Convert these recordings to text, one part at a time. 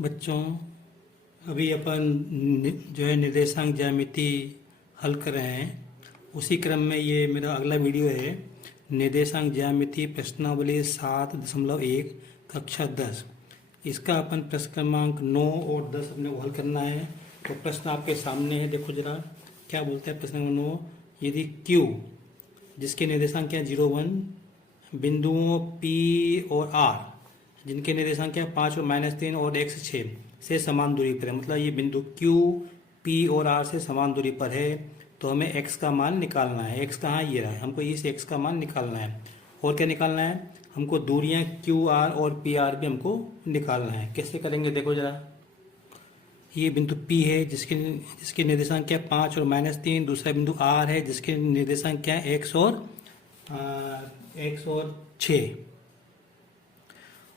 बच्चों, अभी अपन जो है निर्देशांक ज्यामिति हल कर रहे हैं। उसी क्रम में ये मेरा अगला वीडियो है, निर्देशांक ज्यामिति प्रश्नावली 7.1 कक्षा 10। इसका अपन प्रश्न क्रमांक 9 और 10 अपने को हल करना है। तो प्रश्न आपके सामने है, देखो जरा क्या बोलते हैं प्रश्न नंबर 9। यदि Q जिसके निर्देशांक क्या 0, 1 बिंदुओं P और R जिनके निर्देशांक क्या 5 और -3 और x 6 से समान दूरी पर है, मतलब ये बिंदु Q P और R से समान दूरी पर है, तो हमें x का मान निकालना है। x कहाँ ये रहा है, हमको इस x का मान निकालना है। और क्या निकालना है, हमको दूरियां QR और PR भी हमको निकालना है। कैसे करेंगे देखो जरा। ये बिंदु P है जिसके निर्देशांक क्या 5 और -3। दूसरा बिंदु R है जिसके निर्देशांक क्या है x और 6।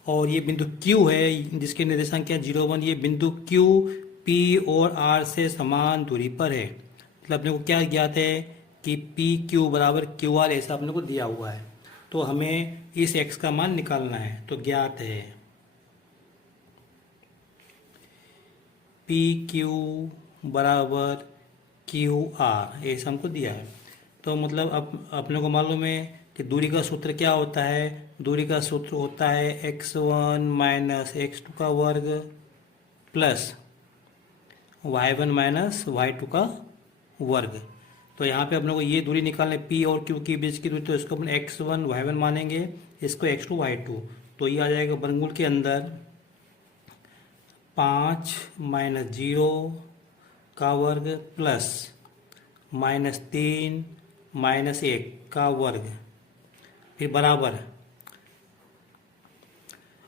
और ये बिंदु Q है जिसके निर्देशांक क्या 0, 1। ये बिंदु Q P और R से समान दूरी पर है, मतलब अपने को क्या ज्ञात है कि PQ बराबर QR ऐसा अपने को दिया हुआ है। तो हमें इस x का मान निकालना है। तो ज्ञात है PQ बराबर QR ऐसा हमको दिया है। तो मतलब अब अपने को मालूम है कि दूरी का सूत्र क्या होता है। दूरी का सूत्र होता है x1 माइनस x2 का वर्ग प्लस y1 माइनस y2 का वर्ग। तो यहाँ पे अपने को ये दूरी निकालने P और Q के बीच की दूरी, तो इसको अपन x1 y1 मानेंगे, इसको x2 y2। तो ये आ जाएगा वर्गमूल के अंदर 5 माइनस 0 का वर्ग प्लस -3 माइनस 1 का वर्ग, फिर बराबर।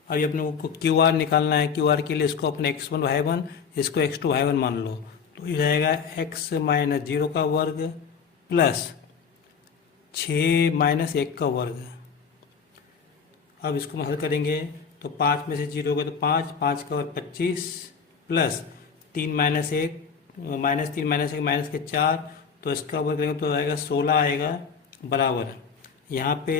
अभी अपने को QR निकालना है। QR के लिए इसको अपने x1 y1, इसको x2 y1 मान लो। तो ये जाएगा x माइनस 0 का वर्ग प्लस 6 माइनस 1 का वर्ग। अब इसको हम हल करेंगे तो 5 में से 0 होगा तो 5, 5 का वर्ग 25 plus 3 minus 1 minus 3 minus 1 minus के 4, तो इसका वर्ग करेंगे तो आएगा 16 आएगा बराबर। यहाँ पे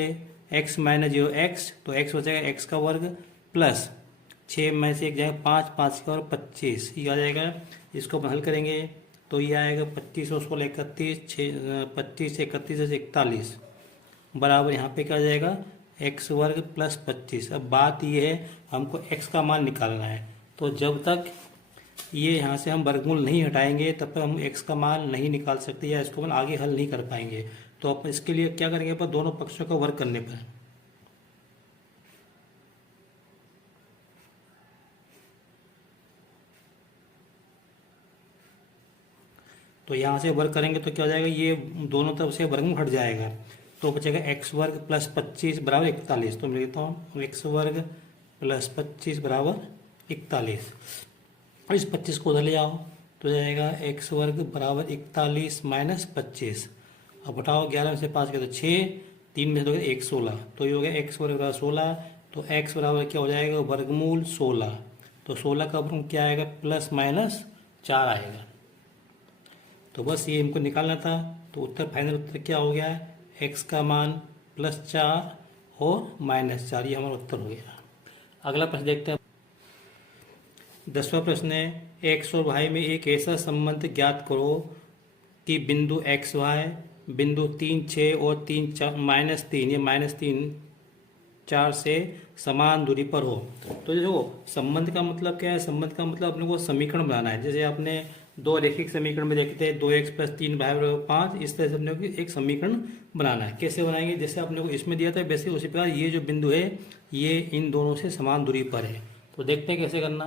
x माइनस 0 x, तो x बचेगा x का वर्ग प्लस 6 में से 1 जाएगा 5, 5 का वर्ग 25, ये आ जाएगा। इसको अपन हल करेंगे तो ये आएगा 25 और 16 31, 25 से 31 से 41 बराबर। यहाँ पे क्या आ जाएगा x वर्ग प्लस 25। अब बात ये है हमको x का मान निकालना है। तो जब तक ये यहाँ से हम वर्गमूल नहीं हटाएंगे तब तक हम x का मान नहीं निकाल सकते, या इसको हम आगे हल नहीं कर पाएंगे। तो अपन इसके लिए क्या करेंगे, अपन दोनों पक्षों का वर्ग करने पर। तो यहाँ से वर्ग करेंगे तो क्या हो जाएगा, ये दोनों तरफ से वर्गमूल हट जाएगा। तो बचेगा x वर्ग प्लस 25 बराबर 41। तो मैं लिखता हूँ x वर्ग प्लस 25 बराबर 41। और इस 25 को उधर ले जाओ तो जाएगा x वर्ग बराबर 41 माइनस 25। अब हटाओ 11 में से 5 के तो 6, 3 में से 2 1 16, तो ये हो गया x वर्ग बराबर 16। तो x बराबर क्या हो जाएगा वर्गमूल 16। तो 16 का वर्गमूल क्या आएगा प्लस माइनस 4 आएगा। तो बस ये हमको निकालना था। तो उत्तर फाइनल उत्तर क्या हो गया है, x का मान +4 और -4, ये हमारा उत्तर हो गया। अगला प्रश्न देखते हैं। 10वां प्रश्न है, x और y में एक ऐसा संबंध ज्ञात करो कि बिंदु x y बिंदु 3 6 और 3 -3 ये -3 4 से समान दूरी पर हो। तो देखो संबंध का मतलब क्या है, संबंध का मतलब अपने को समीकरण बनाना है। जैसे आपने दो रैखिक समीकरण में देखते हैं 2x + 3 = 5, इस तरह से अपने को एक समीकरण बनाना है। कैसे बनाएंगे, जैसे अपने को इसमें दिया था वैसे उसी प्रकार ये जो बिंदु है ये इन दोनों से समान दूरी पर है। तो देखते हैं कैसे करना।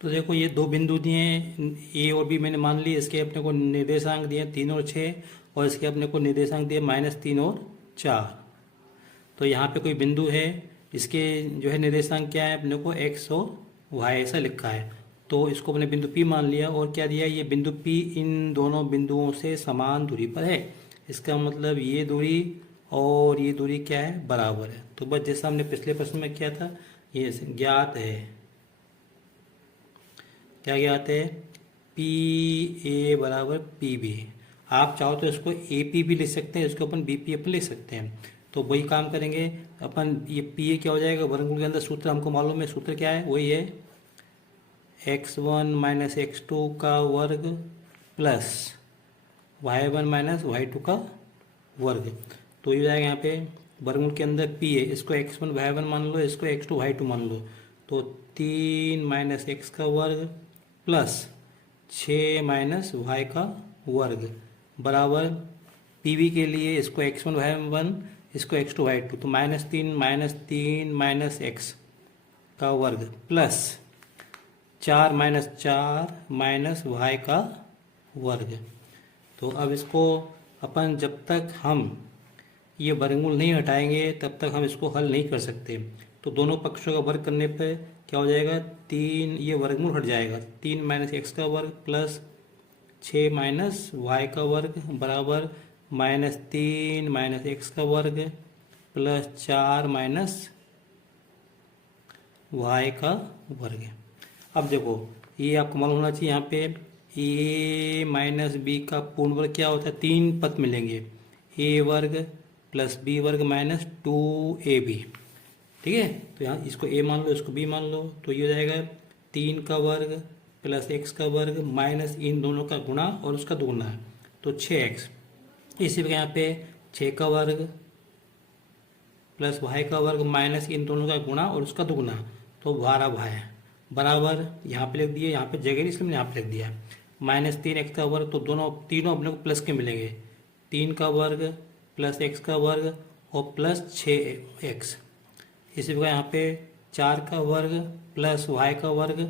तो देखो ये दो बिंदु दिए हैं A और B, मैंने मान ली। इसके अपने को निर्देशांक दिए 3 और 6, और इसके अपने को निर्देशांक दिए -3 और 4। तो यहाँ पे कोई बिंदु है, इसके जो है निर्देशांक क्या है अपने को x और y ऐसा लिखा है। तो इसको अपने बिंदु P मान लिया, और क्या दिया, ये बिंदु P इन दोनों बिंदुओं से समान दूरी पर है। इसका मतलब ये दूरी और ये दूरी क्या है बराबर है। तो बस जैसा हमने पिछले प्रश्न में किया था, ये ज्ञात है। क्या ज्ञात है, PA बराबर PB। आप चाहो तो इसको AP भी लिख सकते हैं, इसको अपन BP अपन लिख सकते हैं। तो वही काम करेंगे अपन। ये PA क्या हो जाएगा, वर्गमूल के अंदर सूत्र हमको मालूम है, सूत्र क्या है, वही है x1 माइनस x2 का वर्ग प्लस y1 माइनस y2 का वर्ग। तो ये हो जाएगा यहाँ पे वर्गमूल के अंदर p है, इसको x1 y1 मान लो, इसको x2 y2 मान लो। तो 3 माइनस x का वर्ग प्लस 6 माइनस y का वर्ग बराबर पीवी के लिए इसको x1 y1 इसको x2 y2, तो -3 माइनस x का वर्ग प्लस 4 माइनस y का वर्ग। तो अब इसको अपन जब तक हम ये वर्गमूल नहीं हटाएंगे तब तक हम इसको हल नहीं कर सकते। तो दोनों पक्षों का वर्ग करने पर क्या हो जाएगा, 3 ये वर्गमूल हट जाएगा, 3 माइनस x का वर्ग प्लस 6 माइनस y का वर्ग बराबर -3 माइनस x का वर्ग प्लस 4 माइनस y का वर्ग। अब देखो ये आपको मालूम होना चाहिए, यहाँ पे a माइनस बी का पूर्ण वर्ग क्या होता है, 3 पद मिलेंगे, a वर्ग प्लस b वर्ग माइनस 2ab। ठीक है, तो यहाँ इसको a मान लो, इसको b मान लो, तो ये हो जाएगा 3 का वर्ग प्लस x का वर्ग माइनस इन दोनों का गुणा और उसका दुगुना है तो 6x। इसी प्रकार यहाँ पे 6 का वर्ग प्लस y का वर्ग माइनस इन दोनों का गुणा और उसका दुगुना तो 12y बराबर यहाँ पे लिख दिए, यहाँ पे जगह इसलिए मैंने यहाँ पे लिख दिया -3x का वर्ग। तो तीनों अपने को प्लस के मिलेंगे, 3 का वर्ग प्लस x का वर्ग और प्लस 6x। इसी प्रकार यहाँ पे 4 का वर्ग प्लस y का वर्ग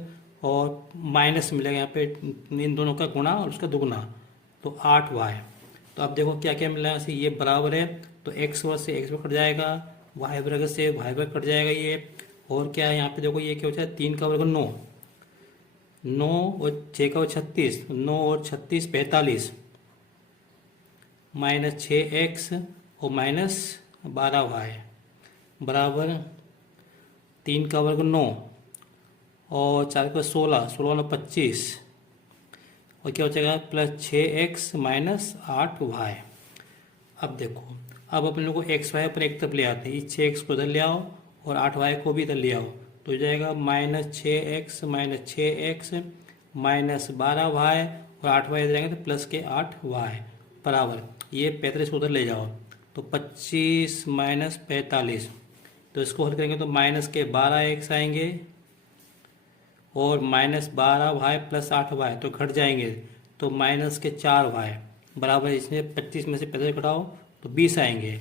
और माइनस मिलेगा यहाँ पे इन दोनों का गुणा और उसका दुगुना तो 8y। तो अब देखो क्या क्या मिला है, ये बराबर है तो x वर्ग से x वर्ग कट जाएगा, y वर्ग से y वर्ग कट जाएगा ये, और क्या है यहाँ पे देखो ये क्या हो जाएगा, 3 का वर्ग 9 और 6 का वर्ग 36, 9 और 36 45 माइनस 6x और माइनस 12y बराबर 3 का वर्ग 9 और 4 का 16, 16 और 25 और क्या हो जाएगा प्लस 6x माइनस 8y। अब देखो अब अपने लोग को एक्स वाई पर एक तरफ ले आते हैं, इस 6x को इधर ले आओ और 8y को भी इधर ले आओ तो हो जाएगा -6x माइनस 12y और 8y इधर आएंगे तो प्लस के 8y बराबर ये 35 को उधर ले जाओ तो 25 माइनस 45, तो इसको हल करेंगे तो माइनस के 12x आएंगे और माइनस 12y प्लस 8y तो घट जाएंगे तो माइनस के 4y बराबर, इसमें 25 में से 35 घटाओ तो 20 आएंगे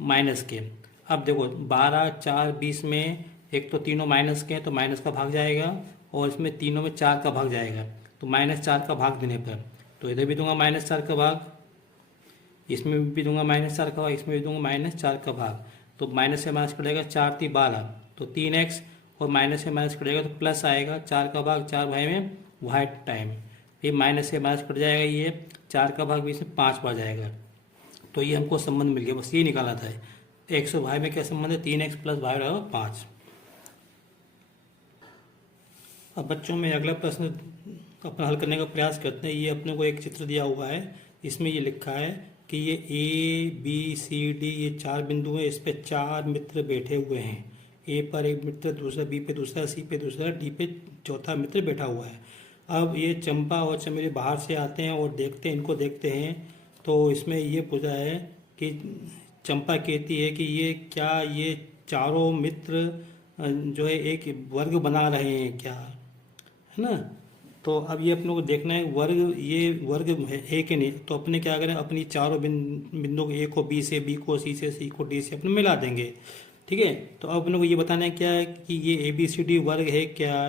माइनस के। अब देखो 12 4 20 में एक तो तीनों माइनस के हैं तो माइनस का भाग जाएगा और इसमें तीनों में 4 का भाग जाएगा तो -4 का भाग देने पर तो इधर भी दूंगा -4 का भाग, इसमें भी दूंगा -4 का भाग, इसमें भी दूंगा -4 का भाग, तो माइनस से माइनस कटेगा 4 3 12 तो 3x और माइनस से माइनस कटेगा तो प्लस आएगा 4 का भाग 4 भाई में वाई टाइम, ये माइनस से माइनस कट जाएगा, ये 4 का भाग भी इसमें 5 बार जाएगा। तो ये हमको संबंध मिल गया, बस ये निकाला था। x और y में क्या संबंध है, 3x प्लस y बराबर 5। अब बच्चों में अगला प्रश्न अपना हल करने का प्रयास करते हैं। ये अपने को एक चित्र दिया हुआ है, इसमें ये लिखा है कि ये A B C D ये 4 बिंदु हैं, इस पे 4 मित्र बैठे हुए हैं। A पर एक मित्र, दूसरा B पे दूसरा, C पे दूसरा, D पे चौथा मित्र बैठा हुआ है। अब ये चंपा और चमेली बाहर से आते हैं और देखते हैं, इनको देखते हैं तो इसमें ये पूछा है कि चंपा कहती है कि ये क्या ये चारों मित्र जो है एक वर्ग बना रहे हैं क्या, है ना। तो अब ये अपने को देखना है वर्ग, ये वर्ग है कि नहीं। तो अपने क्या करें, अपनी चारों बिंदुओं को, ए को बी से, बी को सी से, सी को डी से अपने मिला देंगे। ठीक है, तो अब अपने को ये बताना है क्या है कि ये ए बी सी डी वर्ग है क्या।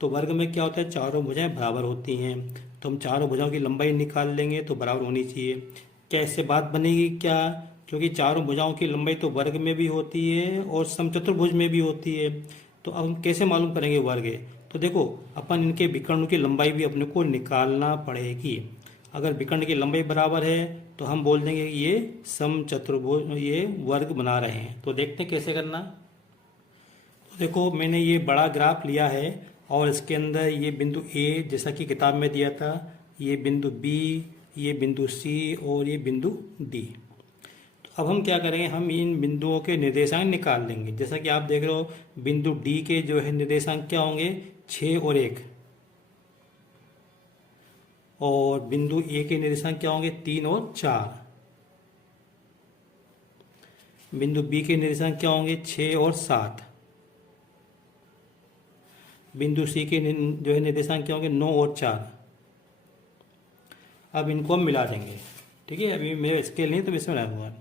तो वर्ग में क्या होता है, चारों भुजाएं बराबर होती हैं, तो हम चारों भुजाओं की लंबाई निकाल लेंगे तो बराबर होनी चाहिए। क्या इससे बात बनेगी क्या, क्योंकि चारों भुजाओं की लंबाई तो वर्ग में भी होती है और समचतुर्भुज में भी होती है। तो अब हम कैसे मालूम करेंगे वर्ग है, तो देखो अपन इनके विकर्णों की लंबाई भी अपने को निकालना पड़ेगी। अगर विकर्ण की लंबाई बराबर है तो हम बोल देंगे कि ये समचतुर्भुज, ये वर्ग बना रहे हैं। तो देखते हैं कैसे करना। तो देखो मैंने ये बड़ा ग्राफ लिया है और इसके अंदर ये बिंदु ए जैसा कि किताब में दिया था, ये बिंदु बी, ये बिंदु सी और ये बिंदु डी। तो अब हम क्या करेंगे, हम इन बिंदुओं के निर्देशांक निकाल लेंगे। जैसा कि आप देख रहे हो बिंदु डी के जो है निर्देशांक क्या होंगे, 6 और 1, और बिंदु ए के निर्देशांक क्या होंगे 3 और 4। बिंदु बी के निर्देशांक क्या होंगे 6 और 7। बिंदु सी के जो है निर्देशांक क्या होंगे 9 और 4। अब इनको हम मिला देंगे, ठीक है। अभी मेरा स्केल नहीं तो इसमें रहूँगा।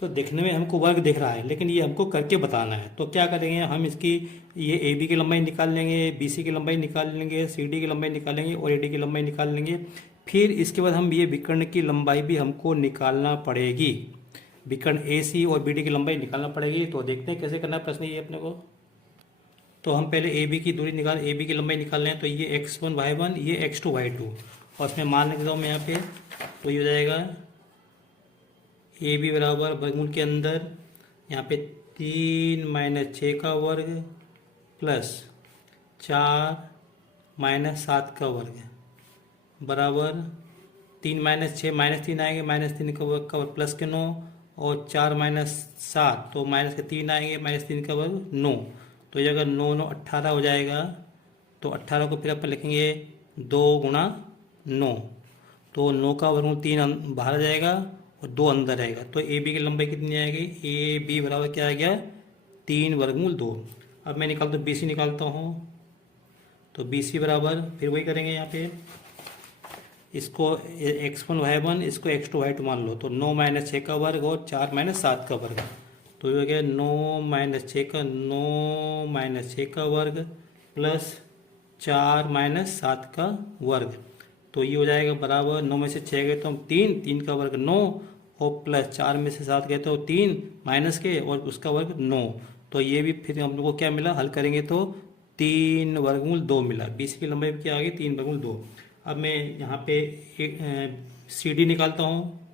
तो देखने में हमको वर्ग दिख रहा है, लेकिन ये हमको करके बताना है। तो क्या करेंगे हम, इसकी ये ए बी की लंबाई निकाल लेंगे, बी सी की लंबाई निकाल लेंगे, सी डी की लंबाई निकाल लेंगे और ए डी की लंबाई निकाल लेंगे। फिर इसके बाद हम ये विकर्ण की लंबाई भी हमको निकालना पड़ेगी। विकर्ण ए सी और बी डी की लंबाई निकालना पड़ेगी। तो देखते हैं कैसे करना है प्रश्न ये अपने को। तो हम पहले ए बी की दूरी निकाल, ए बी की लंबाई निकाल लें। तो ये x1 y1, ये x2 y2, और इसमें मान लेता हूँ मैं यहाँ पे। तो ये हो जाएगा ए बी बराबर वर्गमूल के अंदर यहाँ पे 3 - 6 का वर्ग प्लस 4 - 7 का वर्ग बराबर 3 - 6 -3 आएंगे, -3 का वर्ग प्लस के 9 और 4 - 7 तो माइनस के 3 आएंगे, -3 का वर्ग 9। तो ये अगर 9 9 18 हो जाएगा। तो 18 को फिर अपन लिखेंगे 2 × 9। तो 9 का वर्गमूल 3 बाहर आ जाएगा और 2 अंदर आएगा। तो ए बी की लंबाई कितनी आएगी, ए बी बराबर क्या आ गया 3 वर्गमूल 2। अब मैं निकालता हूँ बी सी निकालता हूँ। तो बी सी बराबर फिर वही करेंगे यहाँ पे, इसको x1 y1, इसको x2 y2 मान लो। तो 9 - 6 का वर्ग और 4 - 7 का वर्ग। तो ये हो गया 9 - 6 का वर्ग प्लस 4 - 7 का वर्ग। तो ये हो जाएगा बराबर 9 में से 6 गए तो हम 3 का वर्ग 9 और प्लस 4 में से 7 गए तो 3 माइनस के और उसका वर्ग 9। तो ये भी फिर हम लोग को क्या मिला, हल करेंगे तो 3 वर्गमूल 2 मिला। बीस की लंबाई क्या आ गई 3 वर्गमूल 2। अब मैं यहाँ पे सी डी निकालता हूँ,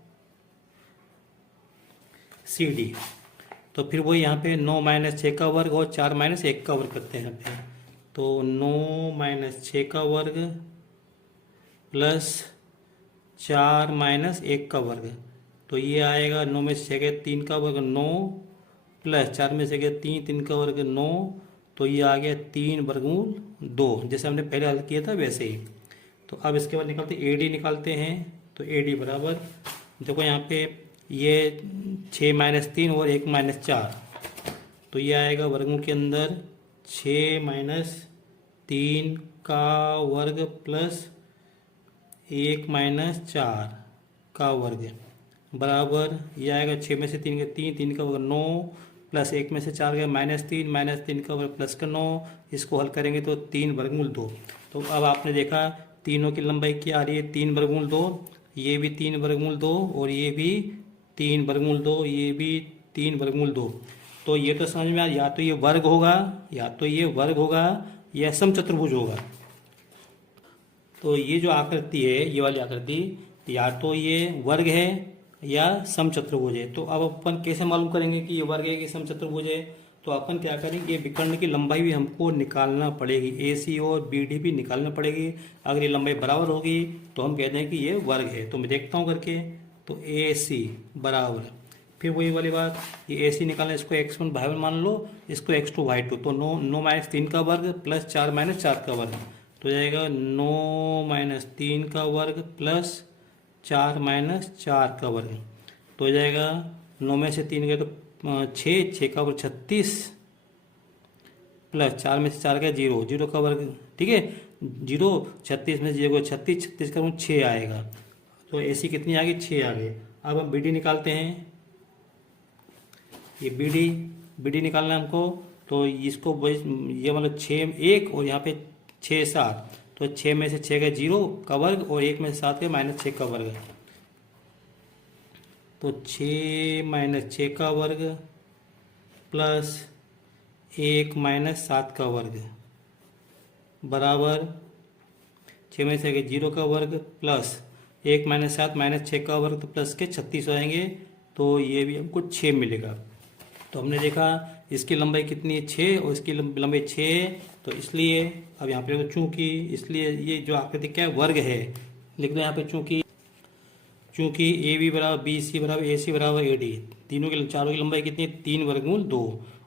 सी डी। तो फिर वो यहाँ पे 9 - 6 का वर्ग और 4 - 1 का वर्ग करते हैं यहाँ पे। तो 9 - 6 का वर्ग प्लस 4 - 1 का वर्ग। तो ये आएगा 9 में से 6 गए 3 का वर्ग 9 प्लस 4 में से गए 3 का वर्ग 9। तो ये आ गया 3 वर्गमूल 2, जैसे हमने पहले हल किया था वैसे ही। तो अब इसके बाद निकालते ए डी निकालते हैं। तो ए डी बराबर देखो यहाँ पे ये 6 - 3 और 1 - 4। तो ये आएगा वर्गमूल के अंदर 6 - 3 का वर्ग प्लस 1 - 4 का वर्ग बराबर ये आएगा 6 में से 3 गए 3 का वर्ग 9 प्लस 1 में से 4 गए -3 का वर्ग प्लस का 9। इसको हल करेंगे तो 3 वर्गमूल 2। तो अब आपने देखा तीनों की लंबाई क्या आ रही है 3 वर्गमूल 2, ये भी 3 वर्गमूल 2 और ये भी 3 वर्गमूल 2, ये भी 3 वर्गमूल 2। तो ये तो समझ में आ, या तो ये वर्ग होगा या समचतुर्भुज होगा। तो ये जो आकृति है, ये वाली आकृति, या तो ये वर्ग है या समचतुर्भुज है। तो अब अपन कैसे मालूम करेंगे कि ये वर्ग है कि समचतुर्भुज है। तो अपन क्या करेंगे, विकर्ण की लंबाई भी हमको निकालना पड़ेगी, ए सी और बी डी भी निकालना पड़ेगी। अगर ये लंबाई बराबर होगी तो हम कहते हैं कि ये वर्ग है। तो मैं देखता हूँ करके। तो ए सी बराबर, फिर वही वाली बात, ये ए सी निकालना, इसको x1 y1 मान लो, इसको x2 y2। तो 9 - 3 का वर्ग प्लस 4 - 4 का वर्ग। तो जाएगा 9 - 3 का वर्ग प्लस 4 - 4 का वर्ग। तो हो जाएगा 9 में से 3 गए तो 6 का वर्ग 36 प्लस 4 में से 4 गया 0 का वर्ग, ठीक है 0। 36 में से 0 36 का वर्ग 6 आएगा। तो ऐसी कितनी आ गई 6 आ गई। अब हम बी डी निकालते हैं। ये बी डी निकालना है हमको। तो इसको ये मतलब 6 1 और यहाँ पे 6 7। तो 6 में से 6 गए 0 का वर्ग और 1 में से 7 गए -6 का वर्ग। तो 6 - 6 का वर्ग प्लस 1 - 7 का वर्ग बराबर 6 में से गए 0 का वर्ग प्लस 1 - 7 -6 का वर्ग, तो प्लस के 36 आएंगे। तो ये भी हमको 6 मिलेगा। तो हमने देखा इसकी लंबाई कितनी है 6 और इसकी लंबाई 6 है। तो इसलिए अब यहाँ पे चूंकि इसलिए ये जो आकृति क्या है वर्ग है, लिख दो यहाँ पे, चूंकि ए बी बराबर बी सी बराबर ए सी बराबर ए डी, तीनों की चारों की लंबाई कितनी है 3 वर्गमूल 2,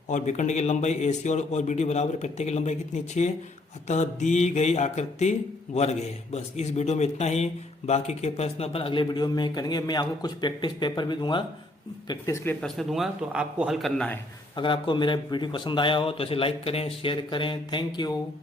और विकर्ण की लंबाई ए सी और बी डी बराबर प्रत्येक की लंबाई कितनी 6, अतः दी गई आकृति वर्ग है। बस इस वीडियो में इतना ही, बाकी के प्रश्न अपन अगले वीडियो में करेंगे। मैं आपको कुछ प्रैक्टिस पेपर भी दूंगा, प्रैक्टिस के लिए प्रश्न दूंगा, तो आपको हल करना है। अगर आपको मेरा वीडियो पसंद आया हो तो इसे लाइक करें, शेयर करें। Thank you.